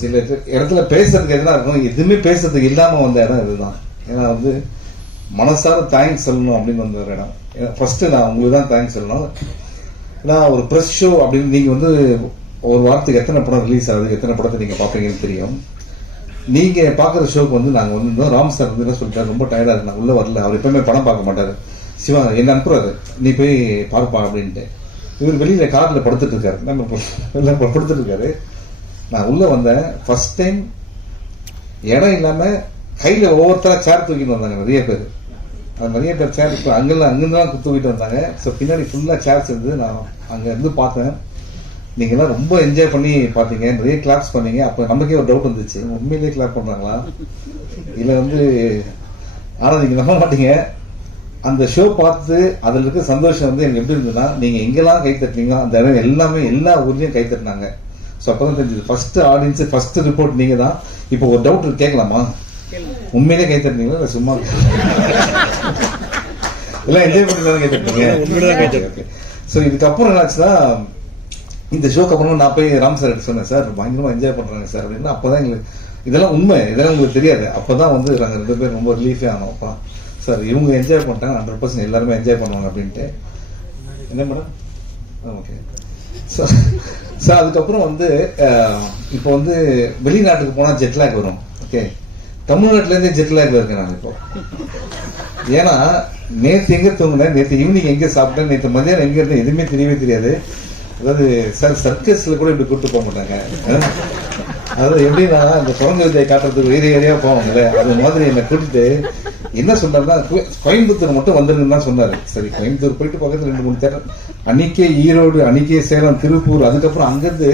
சில இடத்துல பேசுறதுக்கு என்ன இருக்கும் எதுவுமே பேசுறதுக்கு இல்லாம வந்த இடம் இதுதான். ஏன்னா வந்து மனசார தேங்க்ஸ் சொல்லணும் அப்படின்னு வந்த ஒரு இடம். ஃபர்ஸ்ட் நான் உங்களுக்கு தான் தேங்க்ஸ் சொல்லணும். ஏன்னா ஒரு ப்ரெஸ் ஷோ அப்படின்னு நீங்க வந்து ஒரு வாரத்துக்கு எத்தனை படம் ரிலீஸ் ஆகுது எத்தனை படத்தை நீங்க பாப்பீங்கன்னு தெரியும். நீங்க பாக்குற ஷோக்கு வந்து நாங்க வந்து ராம் சார் வந்து என்ன சொல்லிட்டாரு? ரொம்ப டயர்டா இருக்கு நான் உள்ள வரல. அவர் எப்பவுமே படம் பார்க்க மாட்டாரு. சிவா என்ன அனுப்புறாரு நீ போய் பார்ப்பா அப்படின்ட்டு. இவர் வெளியில காரில் படுத்துட்டு இருக்காரு. நம்ம படுத்துட்டு இருக்காரு. நான் உள்ள வந்தேன். ஃபர்ஸ்ட் டைம் இடம் இல்லாம கையில ஒவ்வொருத்தரா சேர் தூக்கிட்டு வந்தாங்க நிறைய பேர். அது நிறைய பேர் சேர் இப்போ அங்கெல்லாம் அங்கிருந்துலாம் தூக்கிட்டு வந்தாங்க. ஸோ பின்னாடி ஃபுல்லாக சேர்ஸ் இருந்து நான் அங்கேருந்து பார்த்தேன். நீங்கள்லாம் ரொம்ப என்ஜாய் பண்ணி பார்த்தீங்க. நிறைய கிளாப்ஸ் பண்ணீங்க. அப்போ நமக்கே ஒரு டவுட் வந்துச்சு. உண்மையிலேயே கிளாப் பண்ணுறாங்களா இல்லை வந்து ஆனால் நீங்கள் நம்ப மாட்டீங்க. அந்த ஷோ பார்த்து அதில் இருக்க சந்தோஷம் வந்து எனக்கு எப்படி இருந்ததுன்னா நீங்கள் எங்கெல்லாம் கை தட்டினீங்களோ அந்த இடம் எல்லாமே எல்லா ஊர்லேயும் கை தட்டினாங்க. ஸோ அப்பதான் தெரிஞ்சது. ஃபர்ஸ்ட் ஆடியன்ஸ் ஃபர்ஸ்ட் ரிப்போர்ட் நீங்க தான் இப்போ ஒரு டவுட் கேட்கலாமா? உண்மையிலே கை தட்டினீங்களா இல்ல சும்மா? எல்லாம் என்ஜாய் பண்ணி தானே கை தட்டினீங்க ஸோ இதுக்கப்புறம் என்னாச்சுன்னா இந்த ஷோக்கு அப்புறமா நான் போய் ராம் சார் சொன்னேன் சார் பயங்கரமா என்ஜாய் பண்றாங்க சார் அப்படின்னா அப்பதான் எங்களுக்கு இதெல்லாம் உண்மை இதெல்லாம் உங்களுக்கு தெரியாது. அப்பதான் வந்து நாங்க ரெண்டு பேரும் ரொம்ப ரிலீஃபே ஆனோம். அப்பா சார் இவங்க என்ஜாய் பண்ணிட்டாங்க ஹண்ட்ரட் பர்சன்ட் எல்லாருமே என்ஜாய் பண்ணுவாங்க அப்படின்ட்டு. என்ன மேடம் ஓகே ஸோ ஸோ அதுக்கப்புறம் வந்து இப்போ வந்து வெளிநாட்டுக்கு போனால் ஜெட்லாக் வரும். ஓகே தமிழ்நாட்டுல ஜெட்லாக் இருக்கேன் நான் இப்போ. ஏன்னா நேற்று எங்கே தூங்குனேன் நேற்று ஈவினிங் எங்கே சாப்பிட்டேன் நேற்று மதியானம் எங்கே இருந்தேன் எதுவுமே தெரியவே தெரியாது. அதாவது சார் சர்க்கஸில் கூட இப்படி கூப்பிட்டு போக மாட்டாங்க. அதாவது எப்படின்னா அந்த குழந்தை வித்தியை காட்டுறதுக்கு வேறு ஏரியா போவாங்கல்ல. அது மாதிரி என்னை கூட்டிட்டு என்ன சொன்னார்னா கோயம்புத்தூர் மட்டும் வந்துருங்கன்னு தான் சொன்னாரு. சரி கோயம்புத்தூர் போயிட்டு பக்கத்துல ரெண்டு மூணு தேட்டர். அன்னைக்கே ஈரோடு அன்னைக்கே சேலம் திருப்பூர் அதுக்கப்புறம் அங்கிருந்து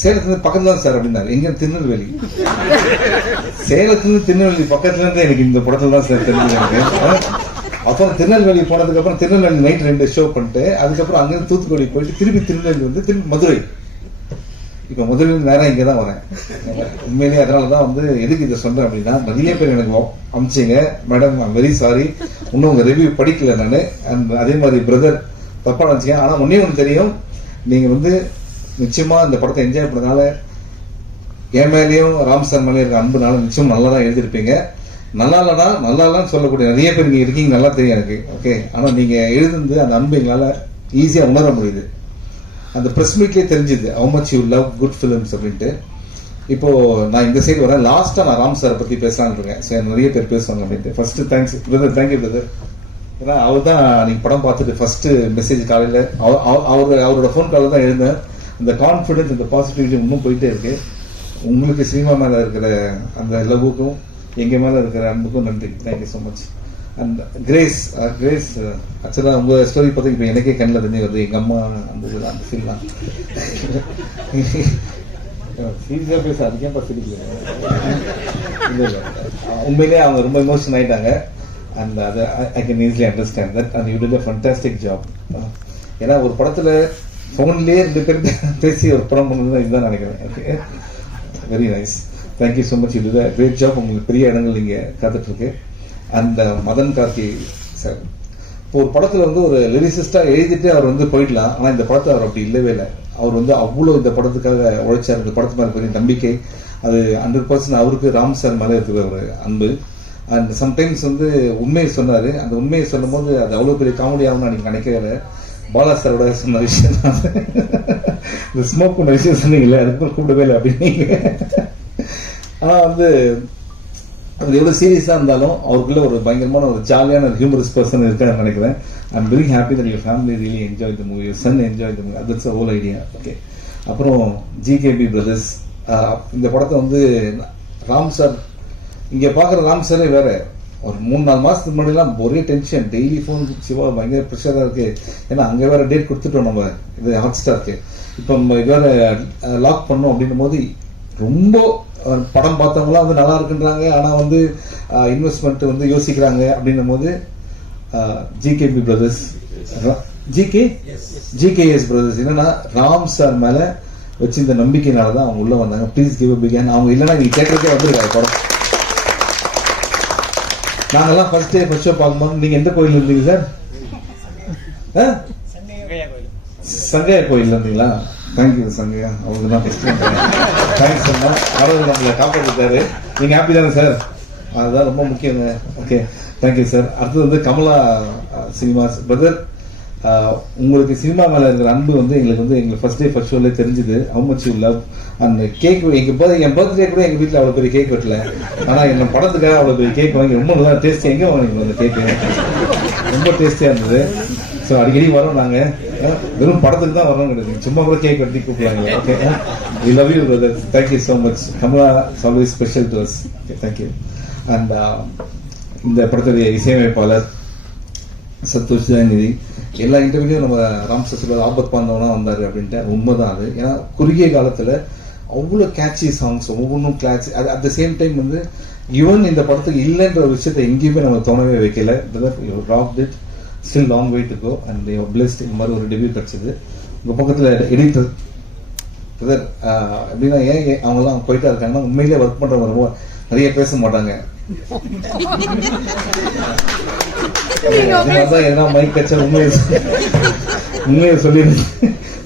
சேலத்துல பக்கத்துல தான் சார் அப்படின்னாரு. எங்க திருநெல்வேலி. சேலத்துலேருந்து திருநெல்வேலி பக்கத்துல இருந்து எனக்கு இந்த படத்துல தான் சார் தெரிஞ்சது எனக்கு. அப்புறம் திருநெல்வேலி போனதுக்கு அப்புறம் திருநெல்வேலி நைட் ரெண்டு ஷோ பண்ணிட்டு அதுக்கப்புறம் அங்கிருந்து தூத்துக்குடி போயிட்டு திருப்பி திருநெல்வேலி வந்து திருப்பி மதுரை. இப்போ முதலில் நேரம் இங்கே தான் வரேன். உண்மையிலேயே அதனால தான் வந்து எதுக்கு இதை சொல்றேன் அப்படின்னா நிறைய பேர் எனக்கு அமிச்சிங்க. மேடம் வெரி சாரி இன்னும் உங்கள் ரிவ்யூ படிக்கல நான். அண்ட் அதே மாதிரி பிரதர் தப்பாக நினச்சிங்க. ஆனால் ஒன்றே ஒன்று தெரியும். நீங்கள் வந்து நிச்சயமாக இந்த படத்தை என்ஜாய் பண்ணதால என் மேலேயும் ராம் சார் மேலேயும் இருக்க அன்புனால நிச்சயம் நல்லா தான் எழுதியிருப்பீங்க. நல்லா இல்லைனா நல்லா இல்லைன்னு சொல்லக்கூடிய நிறைய பேர் நீங்கள் இருக்கீங்க. நல்லா தெரியும் எனக்கு. ஓகே ஆனால் நீங்கள் எழுதுந்து அந்த அன்பு எங்களால் ஈஸியாக உணர முடியுது. அந்த ப்ரெஸ் மீட்லயே தெரிஞ்சுது how much you love good films அப்படின்ட்டு. இப்போ நான் இந்த சைடு வரேன். லாஸ்டா நான் ராம் சாரை பத்தி பேசலாம்னு இருக்கேன். சரி நிறைய பேர் பேசுவாங்க அப்படின்ட்டு. First thanks brother thank you brother ஏன்னா அவர் தான் நீங்க படம் பார்த்துட்டு ஃபர்ஸ்ட் மெசேஜ் காலையில அவ- அவ- அவர் அவரோட ஃபோன் காலில் தான் எழுந்தேன். இந்த கான்ஃபிடன்ஸ் இந்த பாசிட்டிவிட்டி இன்னும் போயிட்டே இருக்கு. உங்களுக்கு சினிமா மேல இருக்கிற அந்த லவ்வுக்கும் எங்க மேல இருக்கிற அன்புக்கும் நன்றி. Thank you so much and Grace Grace ஆக்சுவலா உங்க ஸ்டோரி பார்த்து இப்போ எனக்கே கண்ணில் தண்ணி வருது. எங்க அம்மா அந்த இது அந்த ஃபீல்லாம் சீரியஸா பேச அதுக்கே சிரிக்கல இல்ல இல்ல. அஹ் உண்மையிலேயே அவங்க ரொம்ப எமோஷன் ஆயிட்டாங்க. அண்ட் அதை I can easily understand that and you did a fantastic job ஏன்னா ஒரு படத்துல ஃபோன்லயே ரெண்டு பேர் பேசி ஒரு படம் பண்ணது இதுதான் நினைக்கிறேன். Okay very nice thank you so much இது கிரேட் ஜாப் உங்களுக்கு பெரிய இடங்கள் நீங்க காத்துட்டு இருக்கு. அந்த மதன் கார்த்தி சார். இப்போ ஒரு படத்துல வந்து ஒரு லிரிசிஸ்டா எழுதிட்டு அவர் வந்து போயிடலாம். ஆனா இந்த படத்தை அவர் அப்படி இல்லவே இல்லை. அவர் வந்து அவ்வளோ இந்த படத்துக்காக உழைச்சார். இந்த படத்து மேலே பெரிய நம்பிக்கை. அது ஹண்ட்ரட் பர்சன்ட் அவருக்கு ராம் சார் மேலே இருக்கிற ஒரு அன்பு. அண்ட் சம்டைம்ஸ் வந்து உண்மையை சொன்னார். அந்த உண்மையை சொல்லும் போது அது அவ்வளோ பெரிய காமெடி ஆகும்னு நான் நீங்க நினைக்கல பாலா சாரோட சொன்ன விஷயம் தான் இந்த ஸ்மோக் பண்ண விஷயம் சொன்னீங்களே அதுக்கு கூப்பிடவே இல்லை அப்படின்னு. ஆனால் வந்து அது எவ்வளோ சீரியஸாக இருந்தாலும் அவருக்குள்ள ஒரு பயங்கரமான ஒரு ஜாலியான ஒரு ஹியூமரஸ் பர்சன் இருக்கான்னு நினைக்கிறேன். I'm very happy that your family really enjoy the movie son enjoy the movie that's whole idea okay அப்புறம் ஜிகேபி பிரதர்ஸ் இந்த படத்தை வந்து ராம் சார் இங்கே பார்க்குற ராம் சாரே வேறு. ஒரு மூணு நாலு மாதத்துக்கு முன்னாடிலாம் ஒரே டென்ஷன் டெய்லி ஃபோன் சிவா பயங்கர ப்ரெஷராக இருக்குது ஏன்னா அங்கே வேற டேட் கொடுத்துட்டோம் நம்ம. இது ஹாட் ஸ்டார்க்கு இப்போ நம்ம வேறு லாக் பண்ணோம் அப்படின்னும் போது ரொம்ப படம் பார்த்தவங்களாம் வந்து நல்லா இருக்குன்றாங்க. ஆனா வந்து இன்வெஸ்ட்மெண்ட் வந்து யோசிக்கிறாங்க அப்படின்னும் போது GKP brothers GK GKS brothers என்னன்னா ராம் சார் மேல வச்சு இந்த நம்பிக்கையினால தான் அவங்க உள்ள வந்தாங்க. ப்ளீஸ் கிவ் பிகான் அவங்க இல்லைன்னா நீங்க கேட்கறதே வந்துருக்காரு படம். நாங்கெல்லாம் ஃபர்ஸ்ட் டே ஃபர்ஸ்ட் ஷோ பார்க்கும்போது நீங்க எந்த கோயில் இருந்தீங்க சார்? ஆ? சங்கையா கோயில். இருந்தீங்களா? தேங்க்யூ சங்கையா அவங்க தான் தேங்க்ஸ் சொன்னா கடவுள் நம்மளை காப்பாற்றிட்டாரு நீங்கள் ஹாப்பி தானே சார் அதுதான் ரொம்ப முக்கியங்க ஓகே தேங்க்யூ சார் அடுத்தது வந்து கமலா சினிமாஸ் பிரதர் உங்களுக்கு சினிமா மேலே இருக்கிற அன்பு வந்து எங்களுக்கு வந்து எங்களுக்கு ஃபர்ஸ்ட் டே ஃபர்ஸ்ட் ஷோலே தெரிஞ்சுது. ஹவு மச் யூ லவ் அந்த கேக் எங்கள் பர்த் என் பர்த்டே கூட எங்கள் வீட்டில் அவ்வளோ பெரிய கேக் வெட்டல. ஆனால் என்ன படத்துக்காக அவ்வளோ பெரிய கேக் வாங்கி ரொம்ப நல்லா டேஸ்டி எங்கே வாங்கினீங்க அந்த கேக்கு ரொம்ப டேஸ்டியாக இருந்தது. ஸோ அடிக்கடி வரோம் நாங்க. அஹ், வெறும் படத்துக்கு தான் வரோம் கிடையாது. சும்மா கூட கேக் வெட்டி கூப்பிடுறாங்க okay we love you brother thank you so much Kamala always special to us okay thank you and இந்த படத்துடைய இசையமைப்பாளர் சந்தோஷ் ஜெயநிதி எல்லா இன்டர்வியூலையும் நம்ம ராம் சசிலர் ஆபத் பாந்தவனா வந்தாரு அப்படின்ட்டு. உண்மைதான் அது. ஏன்னா குறுகிய காலத்துல அவ்வளோ கேட்சி சாங்ஸ் ஒவ்வொன்றும் கிளாச் அது அட் த சேம் டைம் வந்து ஈவன் இந்த படத்துக்கு இல்லைன்ற ஒரு விஷயத்தை எங்கேயுமே நம்ம தோணவே வைக்கல. Rock did still long wait இருக்கோ அண்ட் பிளெஸ்ட் இந்த மாதிரி ஒரு டெபியூ கிடைச்சது. உங்க பக்கத்துல எடிட்டர் பிரதர் எப்படின்னா ஏன் அவங்கெல்லாம் போயிட்டா இருக்காங்கன்னா உண்மையிலே ஒர்க் பண்றவங்க ரொம்ப நிறைய பேச மாட்டாங்க. அதனாலதான் எதனா மைக் கச்சா உண்மையை உண்மையை சொல்லி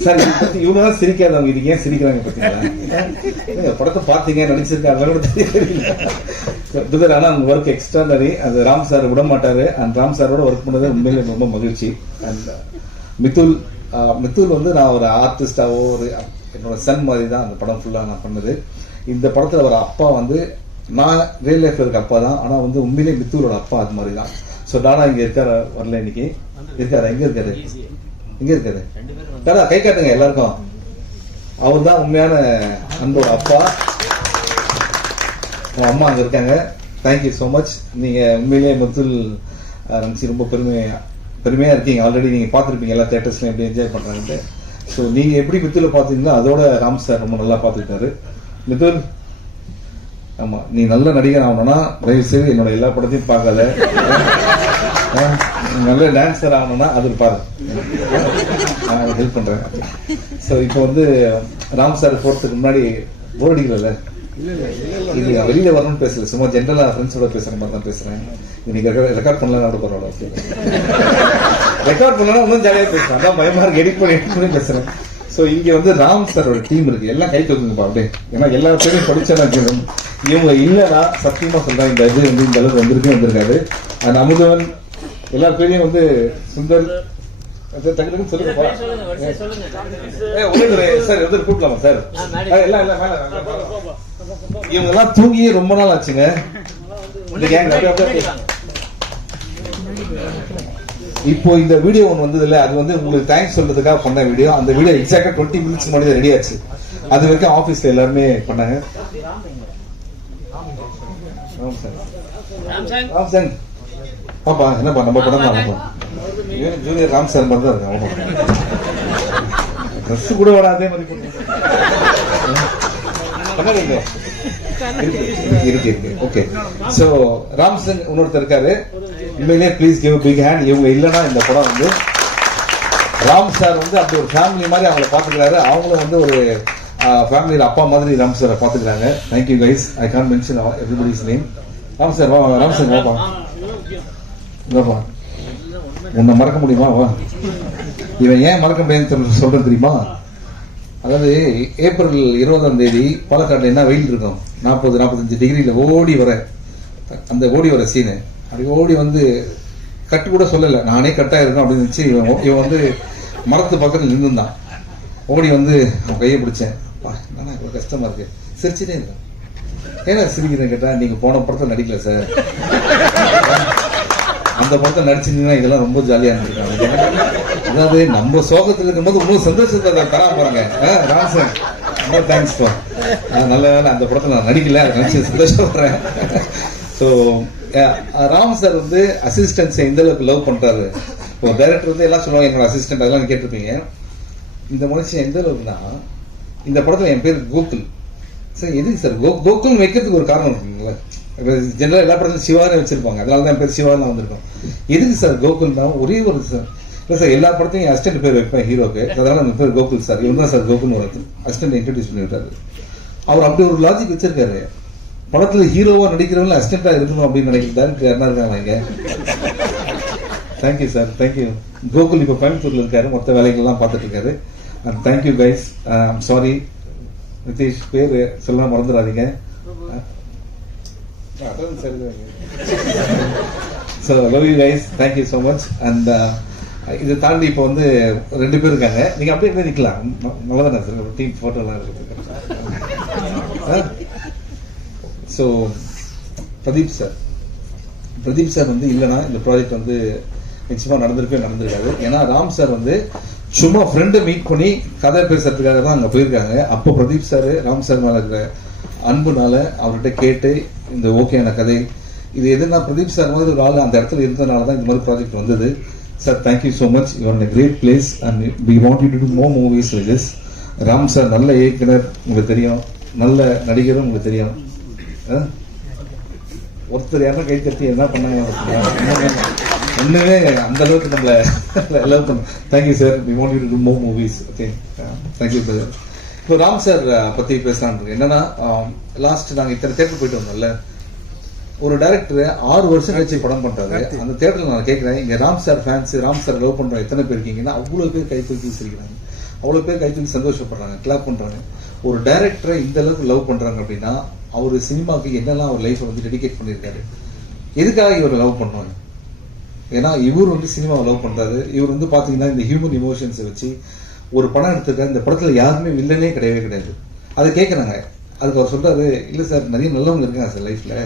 சார் இதை பத்தி சிரிக்காது அவங்க இது ஏன் சிரிக்கிறாங்க பார்த்தீங்களா? படத்தை பார்த்தீங்க நடிச்சிருக்காங்க கூட தெரியல பிரதர் ஆனா அந்த ஒர்க் எக்ஸ்ட்ராடனரி அது ராம் சார் விட மாட்டாரு. அண்ட் ராம் சாரோட ஒர்க் பண்ணது உண்மையிலே ரொம்ப மகிழ்ச்சி. And uh, Mithul uh, Mithul வந்து நான் ஒரு ஆர்டிஸ்டாவோ ஒரு என்னோட சன் மாதிரி தான் அந்த படம் ஃபுல்லாக நான் பண்ணது. இந்த படத்தில் ஒரு அப்பா வந்து நான் ரியல் லைஃப்ல இருக்க அப்பா தான். ஆனால் வந்து உண்மையிலே மித்தூரோட அப்பா அது மாதிரி தான். ஸோ டாடா இங்கே இருக்கார்? வரல இன்னைக்கு. இருக்காரு? எங்கே இருக்காரு? எங்க இருக்காரு. டாடா கை காட்டுங்க எல்லாருக்கும். அவர் தான் உண்மையான அன்போட அப்பா. உங்க அம்மா அங்க இருக்காங்க. தேங்க்யூ ஸோ மச் நீங்க உண்மையிலேயே முத்துல் ரம்சி ரொம்ப பெருமையா பெருமையா இருக்கீங்க. ஆல்ரெடி நீங்க பார்த்துருப்பீங்க எல்லா தேட்டர்ஸ்லையும் எப்படி என்ஜாய் பண்றாங்கன்ட்டு. ஸோ நீங்க எப்படி மித்துல பாத்தீங்களோ அதோட ராம் சார் ரொம்ப நல்லா பார்த்துக்கிட்டாரு மித்துல் ஆமா நீ நல்ல நடிகர் ஆகணும்னா தயவு செய்து என்னோட எல்லா படத்தையும் பார்க்காத. நல்ல டான்சர் ஆகணும்னா அது பாரு. நான் ஹெல்ப் பண்றேன். ஸோ இப்போ வந்து ராம் சார் போறதுக்கு முன்னாடி போர் அடிக்கல இது வெளியில வரணும்னு பேசல. சும்மா ஜென்ரலா ஃப்ரெண்ட்ஸோட பேசுற மாதிரி தான் பேசுறேன். இன்னைக்கு ரெக்கார்ட் பண்ணலாம் கூட பரவாயில்ல ரெக்கார்ட் பண்ணலாம் இன்னும் ஜாலியாக பேசுறேன். அதான் பயமா இருக்கு. எடிட் பண்ணி எடிட் பண்ணி பேசுறேன். ஸோ இங்க வந்து ராம் சாரோட டீம் இருக்கு. எல்லாம் கை தூக்குங்கப்பா அப்படியே. ஏன்னா எல்லா பேரும் படிச்சா இவங்க இல்லைன்னா சத்தியமா சொல்றேன் இந்த இது வந்து இந்த அளவுக்கு வந்திருக்கே வந்திருக்காரு அந்த அமுதவன் எல்லா பேரையும் வந்து சுந்தர் டக்கு சொல்லுங்கப்பா சார் எதிர் கூப்பிடலாமா சார்? எல்லாம் எல்லாம் மேல. இவங்க எல்லாம் தூங்கியே ரொம்ப நாள் ஆச்சுங்க. இப்போ இந்த வீடியோ ஒன்று வந்தது இல்ல அது வந்து உங்களுக்கு தேங்க்ஸ் சொல்றதுக்காக பண்ண வீடியோ. அந்த வீடியோ எக்ஸாக்டா டுவெண்ட்டி மினிட்ஸ் முன்னாடி ரெடி ஆச்சு. அது வரைக்கும் ஆபீஸ்ல எல்லாருமே பண்ணாங்க. ராம் சார். பாப்பா என்னப்பா நம்ம படம் தான் ஆரம்பம் ஜூனியர் ராம் சார் மாதிரி தான் இருக்கு ட்ரெஸ் கூட வர அதே மாதிரி? இருக்கு ஓகே சோ ராம் சிங் இன்னொருத்தர் இருக்காரு. உண்மையிலேயே ப்ளீஸ் கிவ் பிக் ஹேண்ட் இவங்க இல்லைன்னா இந்த படம் வந்து ராம் சார் வந்து அப்படி ஒரு ஃபேமிலி மாதிரி அவங்கள பாத்துக்கிறாரு அவங்களும் வந்து ஒரு ஃபேமிலியில அப்பா மாதிரி ராம் சாரை பாத்துக்கிறாங்க thank you guys I can't mention everybody's name Ram sir Ram sir வாப்பா வாப்பா உன்னை மறக்க முடியுமா? வா. இவன் ஏன் மறக்க முடியாதுன்னு சொல்றது தெரியுமா? அதாவது ஏப்ரல் இருபதாம் தேதி பாலக்காட்டில் என்ன வெயில் இருக்கும்? நாற்பது நாற்பத்தஞ்சு டிகிரியில் ஓடி வர அந்த ஓடி வர சீனு அப்படி ஓடி வந்து கட்டு கூட சொல்லலை. நானே கட்டாக இருக்கேன் அப்படின்னு நினச்சி இவன் இவன் வந்து மரத்து பக்கத்தில் நின்றுந்தான் ஓடி வந்து அவன் கையை பிடிச்சேன். "அப்பா, என்னண்ணா இவ்வளவு கஷ்டமாக இருக்குது சிரிச்சுட்டே இருக்கேன். ஏன்னா சிரிக்கிறேன் கேட்டால் நீங்கள் போன படத்தில் நடிக்கல சார். அந்த படத்தை நடிச்சிருந்தீங்கன்னா இதெல்லாம் ரொம்ப ஜாலியா இருந்திருக்காங்க அதாவது நம்ம சோகத்துல இருக்கும்போது இன்னும் சந்தோஷத்தை தரா போறாங்க. ராம் சார் ரொம்ப தேங்க்ஸ் பா. நல்ல வேலை அந்த படத்தில் நான் நடிக்கல அதை நினைச்சு சந்தோஷப்படுறேன். ஸோ ராம் சார் வந்து அசிஸ்டன்ஸ் எந்த அளவுக்கு லவ் பண்றாரு? இப்போ டைரக்டர் வந்து எல்லாம் சொல்லுவாங்க என்னோட அசிஸ்டன்ட் அதெல்லாம் கேட்டிருப்பீங்க. இந்த மனுஷன் எந்த அளவுக்குன்னா இந்த படத்துல என் பேர் கோகுல். சார் எதுக்கு சார்? கோ கோகுல் வைக்கிறதுக்கு ஒரு காரணம் இருக்குங்களா. ஜென்ரலாக எல்லா படத்துலையும் சிவானே வச்சிருப்பாங்க. அதனால தான் பேர் சிவான் வந்திருக்கோம். எதுக்கு சார் கோகுல் தான் ஒரே ஒரு சார் இல்லை சார் எல்லா படத்தையும் அசிஸ்டன்ட் பேர் வைப்பேன் ஹீரோக்கு. அதனால அந்த பேர் கோகுல் சார். இவன் தான் சார் கோகுல் ஒரு அசிஸ்டன்ட் இன்ட்ரடியூஸ் பண்ணிவிட்டாரு. அவர் அப்படி ஒரு லாஜிக் வச்சிருக்காரு. படத்தில் ஹீரோவாக நடிக்கிறவங்க அசிஸ்டண்டா இருக்கணும் அப்படின்னு நினைக்கிற டேரக்டர் யாருன்னா இருக்காங்க தேங்க்யூ சார் தேங்க்யூ கோகுல் இப்போ கோயம்புத்தூரில் இருக்காரு. மொத்த வேலைகள்லாம் பார்த்துட்டு இருக்காரு. And thank you guys I'm sorry Nitish பேர் சொல்ல மறந்துடாதீங்க. So love you guys thank you so much and இதை தாண்டி இப்போ வந்து ரெண்டு பேர் இருக்காங்க. நீங்க அப்படியே இங்கே நிற்கலாம் நல்லா தானே சார்? டீம் ஃபோட்டோலாம் இருக்கு so Pradeep sir Pradeep sir வந்து இல்லைன்னா இந்த ப்ராஜெக்ட் வந்து நிச்சயமா நடந்திருக்கவே நடந்திருக்காது. ஏன்னா ராம் சார் வந்து சும்மா ஃப்ரெண்டை மீட் பண்ணி கதை பேசுறதுக்காக தான் அங்கே போயிருக்காங்க. அப்போ பிரதீப் சார் ராம் சார் மேலே இருக்கிற அன்புனால அவர்கிட்ட கேட்டு இந்த ஓகேயான கதை. இது எதுனா பிரதீப் சார் மாதிரி ஒரு ஆள் அந்த இடத்துல இருந்தனால தான் இந்த மாதிரி ப்ராஜெக்ட் வந்தது. Sir thank you so much you are in great place and we want you to more movies like this Ram sir நல்ல இயக்குனர் உங்களுக்கு தெரியும். நல்ல நடிகரும் உங்களுக்கு தெரியும். ஆ? ஒருத்தர் யாரும் கை தட்டி என்ன பண்ணாங்க? ஒண்ணுமே அந்த அளவுக்கு நம்மள பண்ண thank you sir we want you to more movies okay thank you sir இப்போ ராம் சார் பத்தி பேசலாம்னு இருக்கு என்னன்னா லாஸ்ட் நாங்க இத்தனை தேட்டர் போயிட்டு வந்தோம்ல ஒரு டைரக்டர் ஆறு வருஷம் கழிச்சு படம் பண்றாரு. அந்த தேட்டர்ல நான் கேட்கிறேன் இங்க Ram sir fans Ram sir love பண்ற எத்தனை பேர் இருக்கீங்கன்னா அவ்வளவு பேர் கை தூக்கி சிரிக்கிறாங்க. அவ்வளவு பேர் கை தூக்கி சந்தோஷப்படுறாங்க கிளாப் பண்றாங்க. ஒரு டைரக்டரை இந்த அளவுக்கு லவ் பண்றாங்க அப்படின்னா அவர் சினிமாவுக்கு என்னெல்லாம் அவர் லைஃப்பை வந்து டெடிகேட் பண்ணியிருக்காரு? எதுக்காக இவர் லவ் பண்ணுவாங்க ஏன்னா இவர் வந்து சினிமாவை லவ் பண்ணுறாரு இவர் வந்து பார்த்தீங்கன்னா இந்த ஹியூமன் இமோஷன்ஸை வச்சு ஒரு படம் எடுத்திருக்காரு. இந்த படத்தில் யாருமே வில்லனே கிடையவே கிடையாது. அதை கேட்குறாங்க அதுக்கு அவர் சொல்கிறாரு இல்லை சார் நிறைய நல்லவங்க இருக்காங்க சார் லைஃப்பில்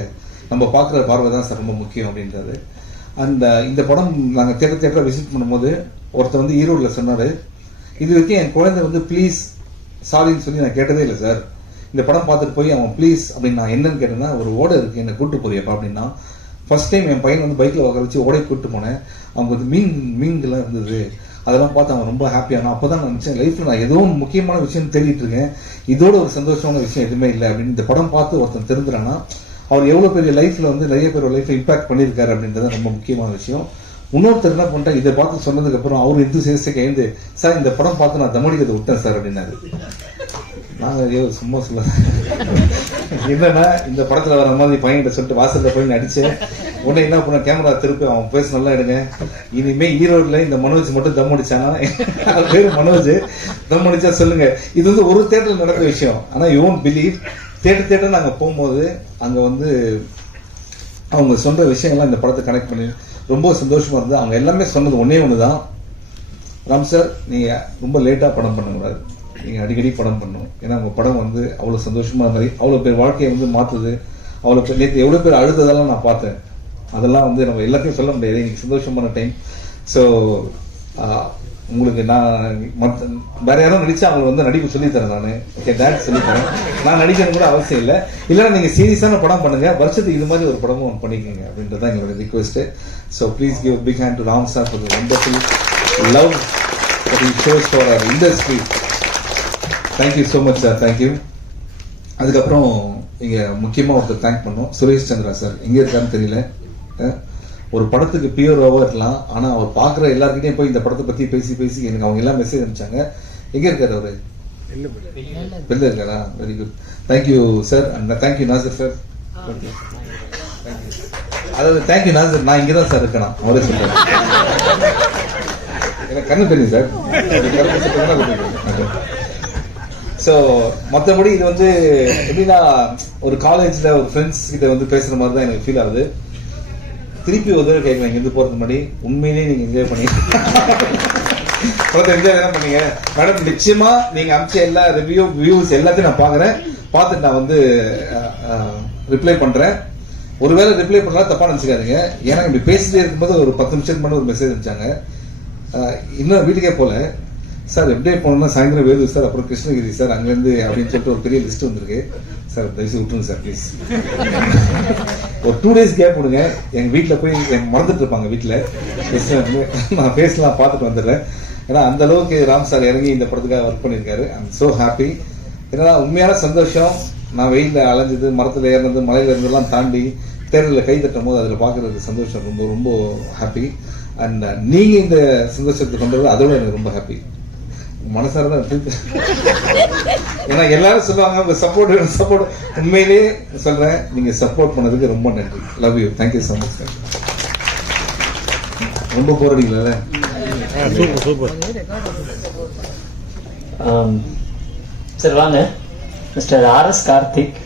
நம்ம பார்க்குற பார்வை தான் சார் ரொம்ப முக்கியம் அப்படின்றாரு. அந்த இந்த படம் நாங்கள் தேட்டர் தேட்டராக விசிட் பண்ணும்போது ஒருத்தர் வந்து ஈரோடில் சொன்னார் இது வரைக்கும் என் குழந்தை வந்து ப்ளீஸ் சாரின்னு சொல்லி நான் கேட்டதே இல்லை சார் இந்த படம் பார்த்துட்டு போய் அவன் ப்ளீஸ் அப்படின்னு நான் என்னன்னு கேட்டேன்னா ஒரு ஓட இருக்கு என்னை கூட்டு போறியப்பா அப்படின்னா ஃபர்ஸ்ட் டைம் என் பையன் வந்து பைக்கில் உட்கார வச்சு ஓடை கூட்டு போனேன். அவங்க வந்து மீன் மீன்கள்லாம் இருந்தது. அதெல்லாம் பார்த்து அவன் ரொம்ப ஹாப்பியான அப்போ தான் நான் நினச்சேன் லைஃப்பில் நான் ஏதோ முக்கியமான விஷயம் தேடிட்டு இருக்கேன். இதோட ஒரு சந்தோஷமான விஷயம் எதுவுமே இல்லை. அப்படின்னு இந்த படம் பார்த்து ஒருத்தன் தெரிஞ்சுறான்னா அவர் எவ்வளோ பெரிய லைஃப்பில் வந்து நிறைய பேர் லைஃப்பை இம்பாக்ட் பண்ணியிருக்காரு அப்படின்றது ரொம்ப முக்கியமான விஷயம். இன்னொருத்தர் என்ன பண்ணிட்டா இதை பார்த்து சொன்னதுக்கப்புறம் அவர் எந்த சேர்த்து எழுந்து சார் இந்த படம் பார்த்து நான் தமடிக்கிறத விட்டேன் சார் அப்படின்னாரு. நாங்கள் சும்மா சொல்ல என்னன்னா இந்த படத்தில் வர மாதிரி பையன்கிட்ட சொல்லிட்டு வாசலில் போய் அடித்தேன் உடனே என்ன பண்ண கேமரா திருப்பி அவன் பேச நல்லா எடுங்க. இனிமே ஈரோடுல இந்த மனோஜ் மட்டும் தம் அடிச்சானா? அவர் பேர் மனோஜ். தம் அடிச்சா சொல்லுங்க. இது வந்து ஒரு தேட்டரில் நடக்கிற விஷயம். ஆனால் you won't believe theatre theatre நாங்கள் போகும்போது அங்கே வந்து அவங்க சொல்ற விஷயங்கள்லாம் இந்த படத்தை கனெக்ட் பண்ணி ரொம்ப சந்தோஷமா இருந்தது. அவங்க எல்லாமே சொன்னது ஒன்னே தான் ராம் சார் நீங்க ரொம்ப லேட்டா படம் பண்ணக்கூடாது. நீங்கள் அடிக்கடி படம் பண்ணணும். ஏன்னா உங்கள் படம் வந்து அவ்வளோ சந்தோஷமாக இருந்தது. அவ்வளோ பேர் வாழ்க்கையை வந்து மாற்றுது அவ்வளோ பேர் நேற்று எவ்வளோ பேர் அழுததெல்லாம் நான் பார்த்தேன். அதெல்லாம் வந்து நம்ம எல்லாத்தையும் சொல்ல முடியாது. இன்னைக்கு சந்தோஷமான டைம் ஸோ உங்களுக்கு நான் மற்ற வேற யாரும் நடிச்சா அவங்க வந்து நடிப்பு சொல்லித்தரேன் நான். ஓகே டேட் சொல்லித்தரேன். நான் நடிக்கணும் கூட அவசியம் இல்லை. இல்லைன்னா நீங்கள் சீரியஸான படம் பண்ணுங்க. வருஷத்துக்கு இது மாதிரி ஒரு படமும் ஒன்று பண்ணிக்கோங்க அப்படின்றது தான் எங்களோட request so please give big hand to Ram sir for wonderful love that he shows. Thank you so much sir thank you அதுக்கப்புறம் இங்கே முக்கியமாக ஒருத்தர் தேங்க் பண்ணோம். சுரேஷ் சந்திரா சார் எங்கே இருக்காருன்னு தெரியல. ஒரு படத்துக்கு பியூரோவாக இருக்கலாம். ஆனால் அவர் பார்க்குற எல்லாருக்கிட்டையும் போய் இந்த படத்தை பற்றி பேசி பேசி எனக்கு அவங்க எல்லாம் மெசேஜ் அனுப்பிச்சாங்க. எங்கே இருக்கார் அவர்? வெளில இருக்காரா? Very good thank you sir and thank you Nasser sir அதாவது தேங்க்யூ நாசர் நான் இங்கே தான் சார் இருக்கணும். அவரே சொல்றேன் எனக்கு கண்ணு தெரியும் சார் ஸோ மற்றபடி இது வந்து எப்படின்னா ஒரு காலேஜில் ஒரு ஃப்ரெண்ட்ஸ் கிட்ட வந்து பேசுகிற மாதிரி தான் எனக்கு ஃபீல் ஆகுது. திருப்பி ஒரு தடவை கேட்குறேன் இங்கிருந்து போகிறதுக்கு முன்னாடி. உண்மையிலேயே நீங்கள் என்ஜாய் பண்ணி என்ஜாய் என்ன பண்ணீங்க? மேடம் நிச்சயமாக நீங்கள் அமிச்ச எல்லா ரிவ்யூ வியூஸ் எல்லாத்தையும் நான் பார்க்குறேன் பார்த்துட்டு நான் வந்து ரிப்ளை பண்ணுறேன் ஒருவேளை ரிப்ளை பண்ணலாம் தப்பாக நினச்சிக்காதீங்க. ஏன்னா இப்படி பேசிட்டே இருக்கும்போது ஒரு பத்து நிமிஷம் பண்ண ஒரு மெசேஜ் அனுப்பிச்சாங்க. இன்னும் வீட்டுக்கே போகல சார் எப்படியே போனோம்னா சாயந்தரம் வேலூர் சார் அப்புறம் கிருஷ்ணகிரி சார் அங்கேருந்து அப்படின்னு சொல்லிட்டு ஒரு பெரிய லிஸ்ட் வந்திருக்கு. சார் தயவுசெய்து விட்டுருங்க சார் ப்ளீஸ் ஒரு டூ டேஸ் கேப் கொடுங்க எங்கள் வீட்டில் போய் என் மறந்துட்டு இருப்பாங்க வீட்டில் நான் ஃபேஸ்லாம் பார்த்துட்டு வந்துடுறேன். ஏன்னா அந்த அளவுக்கு ராம் சார் இறங்கி இந்த படத்துக்காக ஒர்க் பண்ணியிருக்காரு. ஐம் ஸோ ஹாப்பி ஏன்னா உண்மையான சந்தோஷம். நான் வெயிலில் அலைஞ்சது மரத்தில் ஏறினது மலையில இருந்தெல்லாம் தாண்டி தேர்தலில் கை தட்டும் போது அதில் பார்க்கறது சந்தோஷம். ரொம்ப ரொம்ப ஹாப்பி அண்ட் நீங்கள் இந்த சந்தோஷத்தை கொண்டது அதோட எனக்கு ரொம்ப ஹாப்பி மனசார தான். ஏன்னா எல்லாரும் சொல்லுவாங்க உங்க சப்போர்ட் சப்போர்ட் உண்மையிலேயே சொல்றேன் நீங்க சப்போர்ட் பண்ணதுக்கு ரொம்ப நன்றி. Love you thank you so much sir ரொம்ப போர் அடிக்கல சூப்பர் சரி வாங்க. Mister R S Karthik.